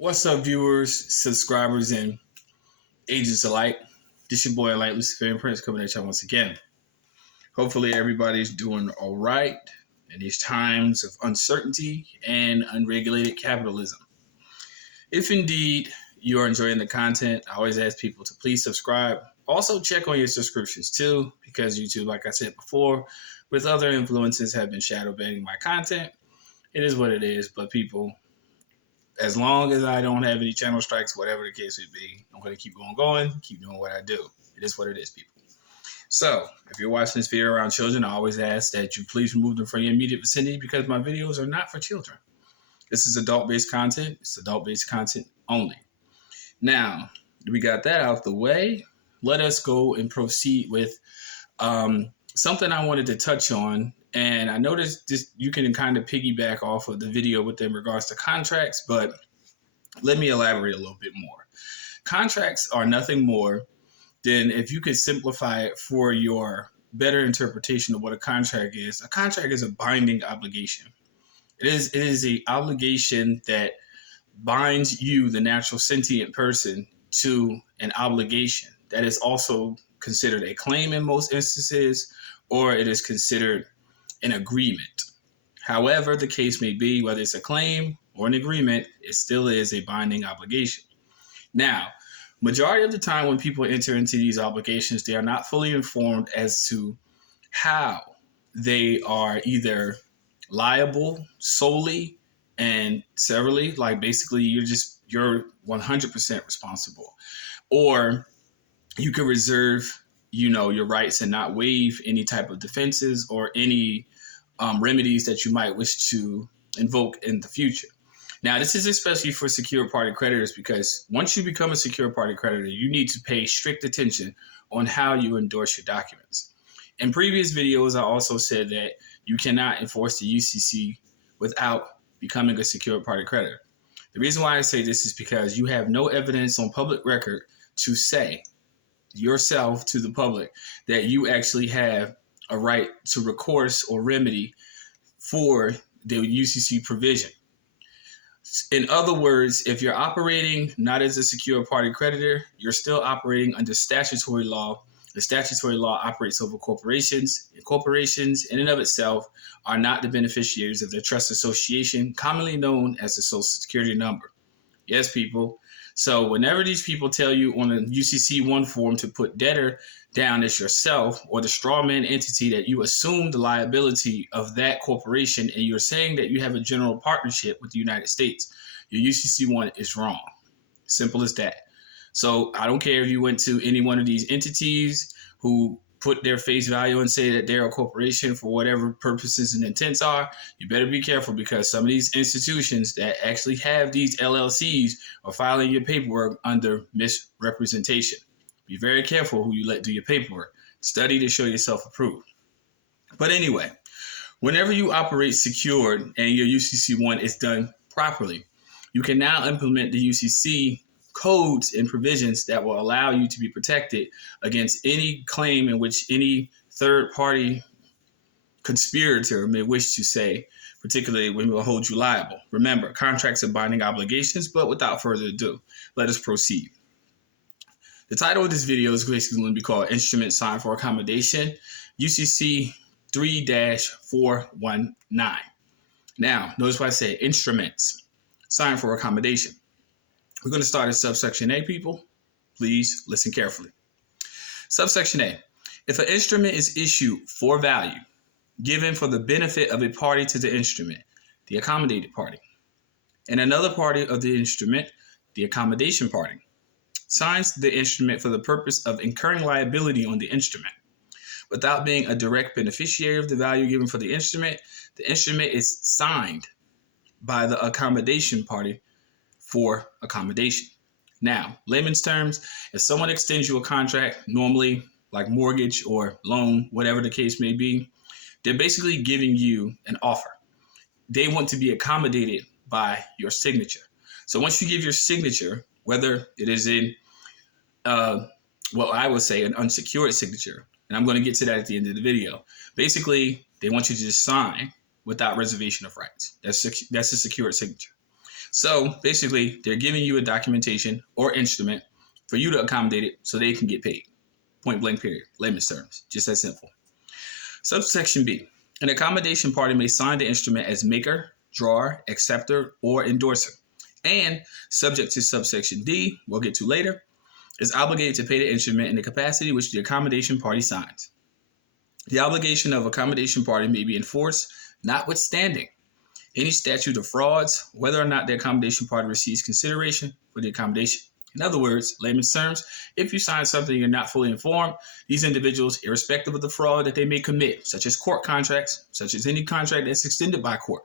What's up, viewers, subscribers, and agents alike? This your boy, Enlightened Luciferian Prince, coming at y'all once again. Hopefully, everybody's doing all right in these times of uncertainty and unregulated capitalism. If indeed you are enjoying the content, I always ask people to please subscribe. Also, check on your subscriptions too, because YouTube, like I said before, with other influences, have been shadow banning my content. It is what it is, but people, as long as I don't have any channel strikes, whatever the case may be, I'm going to keep going, keep doing what I do. It is what it is, people. So, if you're watching this video around children, I always ask that you please remove them from your immediate vicinity because my videos are not for children. This is adult-based content. It's adult-based content only. Now, we got that out the way. Let us go and proceed with something I wanted to touch on. And I noticed this, you can kind of piggyback off of the video within regards to contracts, but let me elaborate a little bit more. Contracts are nothing more than, if you could simplify it for your better interpretation of what a contract is a binding obligation. It is an obligation that binds you, the natural sentient person, to an obligation that is also considered a claim in most instances, or it is considered an agreement. However the case may be, whether it's a claim or an agreement, it still is a binding obligation. Now, majority of the time when people enter into these obligations, they are not fully informed as to how they are either liable solely and severally, like basically you're 100% responsible, or you can reserve your rights and not waive any type of defenses or any remedies that you might wish to invoke in the future. Now, this is especially for secure party creditors, because once you become a secure party creditor, you need to pay strict attention on how you endorse your documents. In previous videos, I also said that you cannot enforce the UCC without becoming a secure party creditor. The reason why I say this is because you have no evidence on public record to say yourself to the public that you actually have a right to recourse or remedy for the UCC provision. In other words, if you're operating not as a secure party creditor, you're still operating under statutory law. The statutory law operates over corporations, and corporations in and of itself are not the beneficiaries of their trust association, commonly known as the Social Security number. Yes, people. So whenever these people tell you on a UCC-1 form to put debtor down as yourself, or the straw man entity that you assume the liability of that corporation, and you're saying that you have a general partnership with the United States, your UCC-1 is wrong. Simple as that. So I don't care if you went to any one of these entities who put their face value and say that they're a corporation for whatever purposes and intents are. You better be careful, because some of these institutions that actually have these LLCs are filing your paperwork under misrepresentation. Be very careful who you let do your paperwork. Study to show yourself approved. But anyway, whenever you operate secured and your UCC-1 is done properly, you can now implement the UCC codes and provisions that will allow you to be protected against any claim in which any third party conspirator may wish to say, particularly when we will hold you liable. Remember, contracts are binding obligations, but without further ado, let us proceed. The title of this video is basically going to be called Instrument Signed for Accommodation, UCC 3-419. Now, notice what I say, instruments signed for accommodation. We're going to start at subsection A, people. Please listen carefully. Subsection A. If an instrument is issued for value, given for the benefit of a party to the instrument, the accommodated party, and another party of the instrument, the accommodation party, signs the instrument for the purpose of incurring liability on the instrument, without being a direct beneficiary of the value given for the instrument is signed by the accommodation party for accommodation. Now, layman's terms, if someone extends you a contract, normally like mortgage or loan, whatever the case may be, they're basically giving you an offer. They want to be accommodated by your signature. So once you give your signature, whether it is in what I would say an unsecured signature, and I'm going to get to that at the end of the video. Basically, they want you to just sign without reservation of rights. That's a secured signature. So basically, they're giving you a documentation or instrument for you to accommodate it so they can get paid. Point blank period. Layman's terms. Just that simple. Subsection B. An accommodation party may sign the instrument as maker, drawer, acceptor, or endorser. And, subject to subsection D, we'll get to later, is obligated to pay the instrument in the capacity which the accommodation party signs. The obligation of accommodation party may be enforced, notwithstanding any statute of frauds, whether or not the accommodation party receives consideration for the accommodation. In other words, layman's terms, if you sign something you're not fully informed, these individuals, irrespective of the fraud that they may commit, such as court contracts, such as any contract that's extended by court.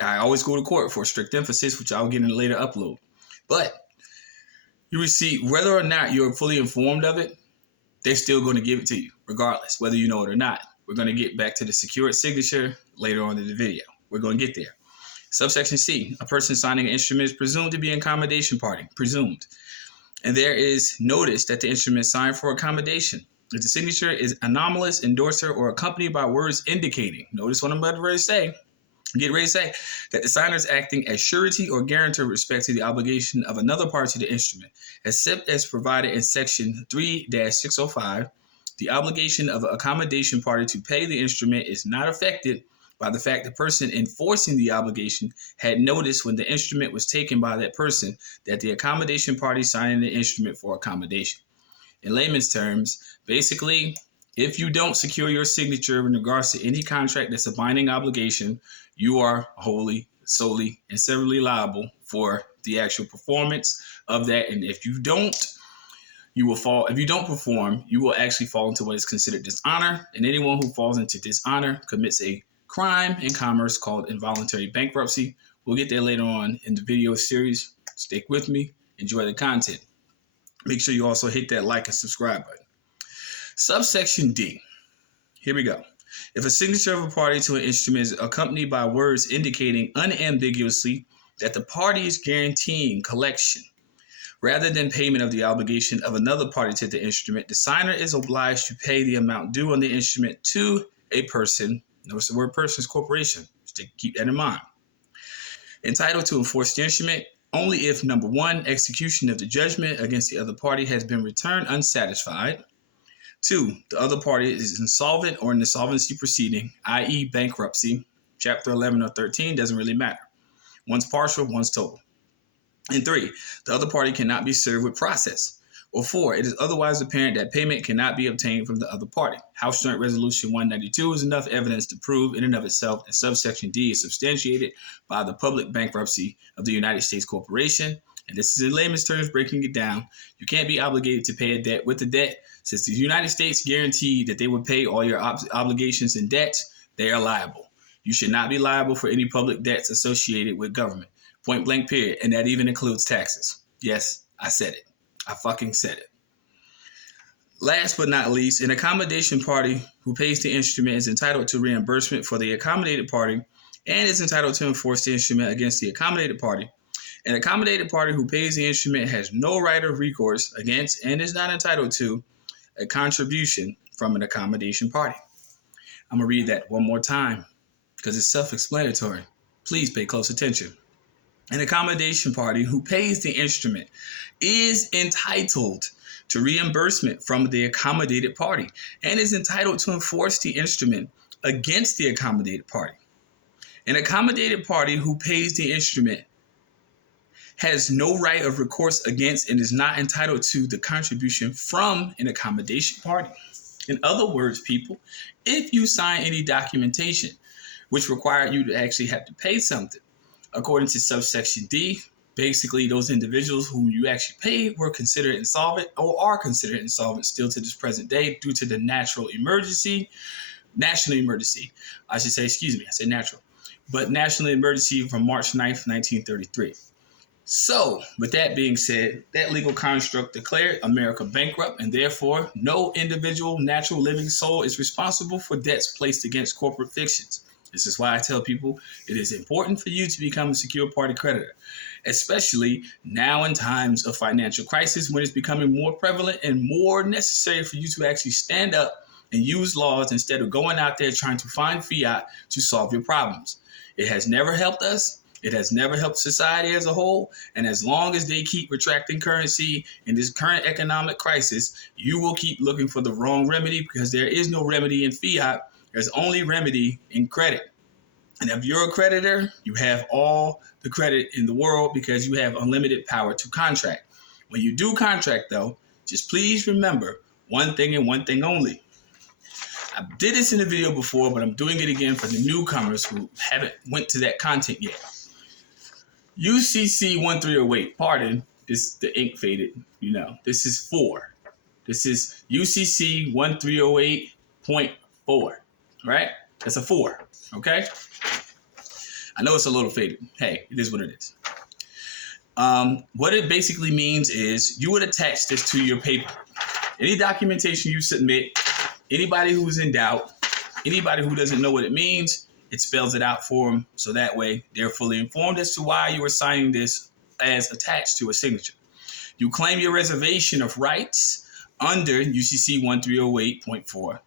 I always go to court for strict emphasis, which I'll get in a later upload. But you receive, whether or not you're fully informed of it, they're still going to give it to you, regardless, whether you know it or not. We're going to get back to the secured signature later on in the video. We're going to get there. Subsection C, a person signing an instrument is presumed to be an accommodation party, presumed. And there is notice that the instrument signed for accommodation. If the signature is anomalous, endorser, or accompanied by words indicating, notice what I'm about to say, that the signer is acting as surety or guarantor with respect to the obligation of another party to the instrument, except as provided in section 3-605, the obligation of an accommodation party to pay the instrument is not affected by the fact the person enforcing the obligation had noticed when the instrument was taken by that person that the accommodation party signing the instrument for accommodation. In layman's terms, basically, if you don't secure your signature in regards to any contract that's a binding obligation, you are wholly, solely, and severally liable for the actual performance of that. And if you don't, you will fall. If you don't perform, you will actually fall into what is considered dishonor. And anyone who falls into dishonor commits a crime in commerce called involuntary bankruptcy. We'll get there later on in the video series. Stick with me. Enjoy the content. Make sure you also hit that like and subscribe button. Subsection D. Here we go. If a signature of a party to an instrument is accompanied by words indicating unambiguously that the party is guaranteeing collection rather than payment of the obligation of another party to the instrument, the signer is obliged to pay the amount due on the instrument to a person. Notice the word person is corporation. Just keep that in mind. Entitled to enforce the instrument only if, number one, execution of the judgment against the other party has been returned unsatisfied. 2, the other party is insolvent or in insolvency proceeding, i.e. bankruptcy. Chapter 11 or 13 doesn't really matter. One's partial, one's total. And 3, the other party cannot be served with process. Or 4, it is otherwise apparent that payment cannot be obtained from the other party. House Joint Resolution 192 is enough evidence to prove in and of itself that subsection D is substantiated by the public bankruptcy of the United States Corporation. And this is in layman's terms breaking it down. You can't be obligated to pay a debt with the debt. Since the United States guaranteed that they would pay all your obligations and debts, they are liable. You should not be liable for any public debts associated with government. Point blank period. And that even includes taxes. Yes, I said it. I fucking said it. Last but not least, an accommodation party who pays the instrument is entitled to reimbursement for the accommodated party and is entitled to enforce the instrument against the accommodated party. An accommodated party who pays the instrument has no right of recourse against and is not entitled to a contribution from an accommodation party. I'm going to read that one more time because it's self-explanatory. Please pay close attention. An accommodation party who pays the instrument is entitled to reimbursement from the accommodated party and is entitled to enforce the instrument against the accommodated party. An accommodated party who pays the instrument has no right of recourse against and is not entitled to the contribution from an accommodation party. In other words, people, if you sign any documentation which require you to actually have to pay something, according to subsection D, basically those individuals whom you actually paid were considered insolvent or are considered insolvent still to this present day due to the national emergency, I said natural, but national emergency from March 9th, 1933. So, with that being said, that legal construct declared America bankrupt, and therefore no individual natural living soul is responsible for debts placed against corporate fictions. This is why I tell people it is important for you to become a secure party creditor, especially now in times of financial crisis when it's becoming more prevalent and more necessary for you to actually stand up and use laws instead of going out there trying to find fiat to solve your problems. It has never helped us, It has never helped society as a whole. And as long as they keep retracting currency in this current economic crisis, you will keep looking for the wrong remedy, because there is no remedy in fiat. There's only remedy in credit. And if you're a creditor, you have all the credit in the world because you have unlimited power to contract. When you do contract, though, just please remember one thing and one thing only. I did this in a video before, but I'm doing it again for the newcomers who haven't went to that content yet. UCC 1308, pardon, the ink faded, this is 4. This is UCC 1308.4, right? That's a 4, okay? I know it's a little faded. Hey, it is what it is. What it basically means is you would attach this to your paper. Any documentation you submit, anybody who's in doubt, anybody who doesn't know what it means, it spells it out for them, so that way they're fully informed as to why you are signing this as attached to a signature. You claim your reservation of rights under UCC 1308.4.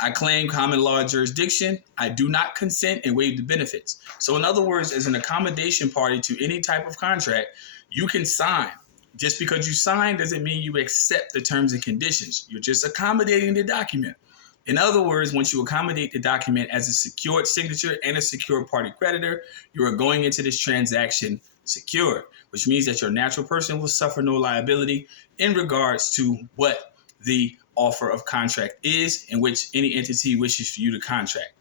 I claim common law jurisdiction. I do not consent and waive the benefits. So in other words, as an accommodation party to any type of contract, you can sign. Just because you sign doesn't mean you accept the terms and conditions. You're just accommodating the document. In other words, once you accommodate the document as a secured signature and a secured party creditor, you are going into this transaction secured, which means that your natural person will suffer no liability in regards to what the offer of contract is, in which any entity wishes for you to contract.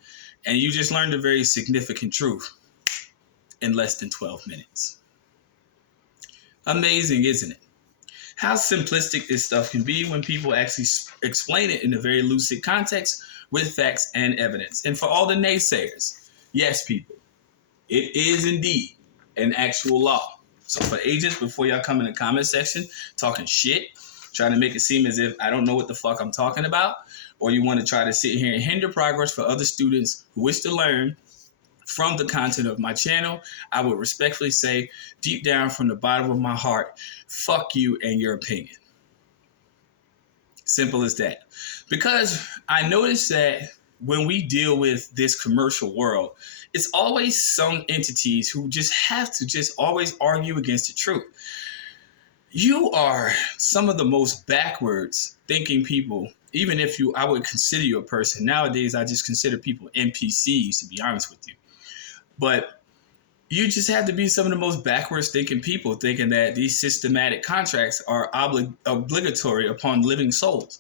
And you just learned a very significant truth in less than 12 minutes. Amazing, isn't it? How simplistic this stuff can be when people actually explain it in a very lucid context with facts and evidence. And for all the naysayers, yes, people, it is indeed an actual law. So for agents, before y'all come in the comment section talking shit, trying to make it seem as if I don't know what the fuck I'm talking about, or you want to try to sit here and hinder progress for other students who wish to learn from the content of my channel, I would respectfully say, deep down from the bottom of my heart, fuck you and your opinion. Simple as that. Because I noticed that when we deal with this commercial world, it's always some entities who just have to just always argue against the truth. You are some of the most backwards thinking people, even if I would consider you a person. Nowadays, I just consider people NPCs, to be honest with you. But you just have to be some of the most backwards thinking people, thinking that these systematic contracts are obligatory upon living souls.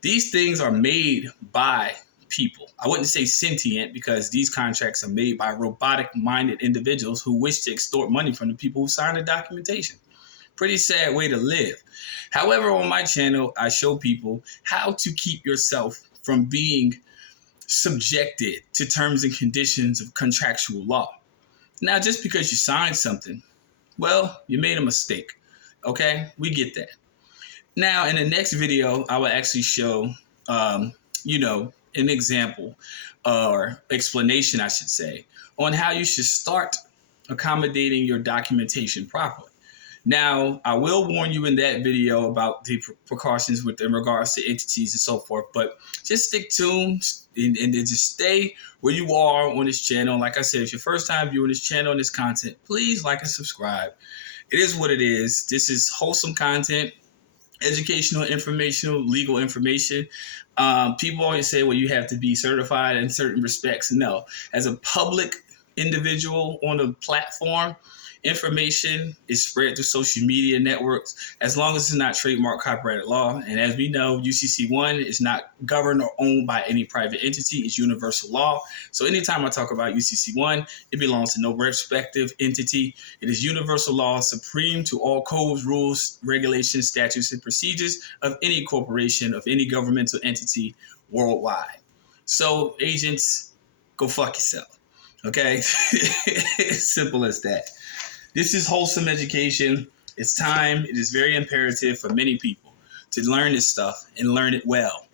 These things are made by people. I wouldn't say sentient, because these contracts are made by robotic-minded individuals who wish to extort money from the people who sign the documentation. Pretty sad way to live. However, on my channel, I show people how to keep yourself from being subjected to terms and conditions of contractual law. Now, just because you signed something, well, you made a mistake. Okay, we get that. Now, in the next video, I will actually show, an example or explanation, I should say, on how you should start accommodating your documentation properly. Now, I will warn you in that video about the precautions in regards to entities and so forth, but just stick tuned and just stay where you are on this channel. Like I said, if it's your first time viewing this channel and this content, please like and subscribe. It is what it is. This is wholesome content, educational, informational, legal information. People always say, well, you have to be certified in certain respects. No, as a public individual on a platform, information is spread through social media networks as long as it's not trademark copyrighted law. And as we know, UCC 1 is not governed or owned by any private entity. It's universal law. So anytime I talk about UCC 1, it belongs to no respective entity. It is universal law, supreme to all codes, rules, regulations, statutes, and procedures of any corporation, of any governmental entity worldwide. So agents, go fuck yourself. Okay? Simple as that. This is wholesome education. It's time. It is very imperative for many people to learn this stuff and learn it well.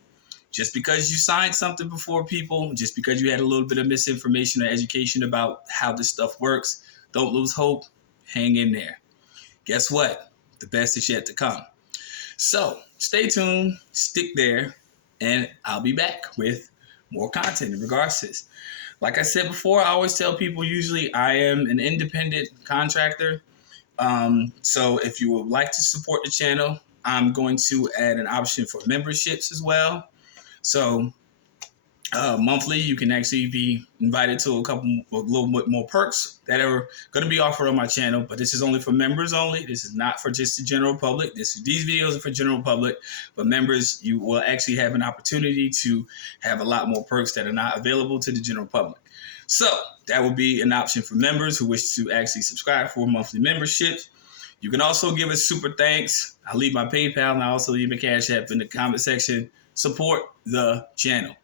Just because you signed something before, people, just because you had a little bit of misinformation or education about how this stuff works, don't lose hope. Hang in there. Guess what? The best is yet to come. So stay tuned, stick there, and I'll be back with more content in regards to this. Like I said before, I always tell people usually I am an independent contractor. So if you would like to support the channel, I'm going to add an option for memberships as well. So monthly, you can actually be invited to a little bit more perks that are going to be offered on my channel. But this is only for members only. This is not for just the general public. These videos are for general public, but members, you will actually have an opportunity to have a lot more perks that are not available to the general public. So that will be an option for members who wish to actually subscribe for monthly memberships. You can also give us super thanks. I'll leave my PayPal and I also leave a Cash App in the comment section. Support the channel.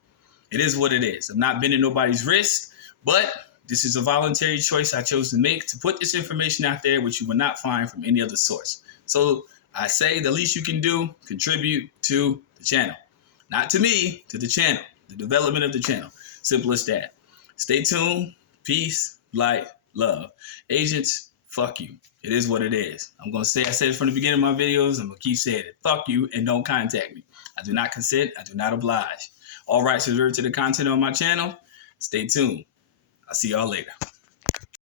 It is what it is. I'm not bending nobody's wrist, but this is a voluntary choice I chose to make to put this information out there, which you will not find from any other source. So I say the least you can do, contribute to the channel. Not to me, to the channel, the development of the channel. Simple as that. Stay tuned. Peace, light, love. Agents, fuck you. It is what it is. I'm going to say, I said it from the beginning of my videos. I'm going to keep saying it. Fuck you and don't contact me. I do not consent. I do not oblige. All rights reserved to the content on my channel. Stay tuned. I'll see y'all later.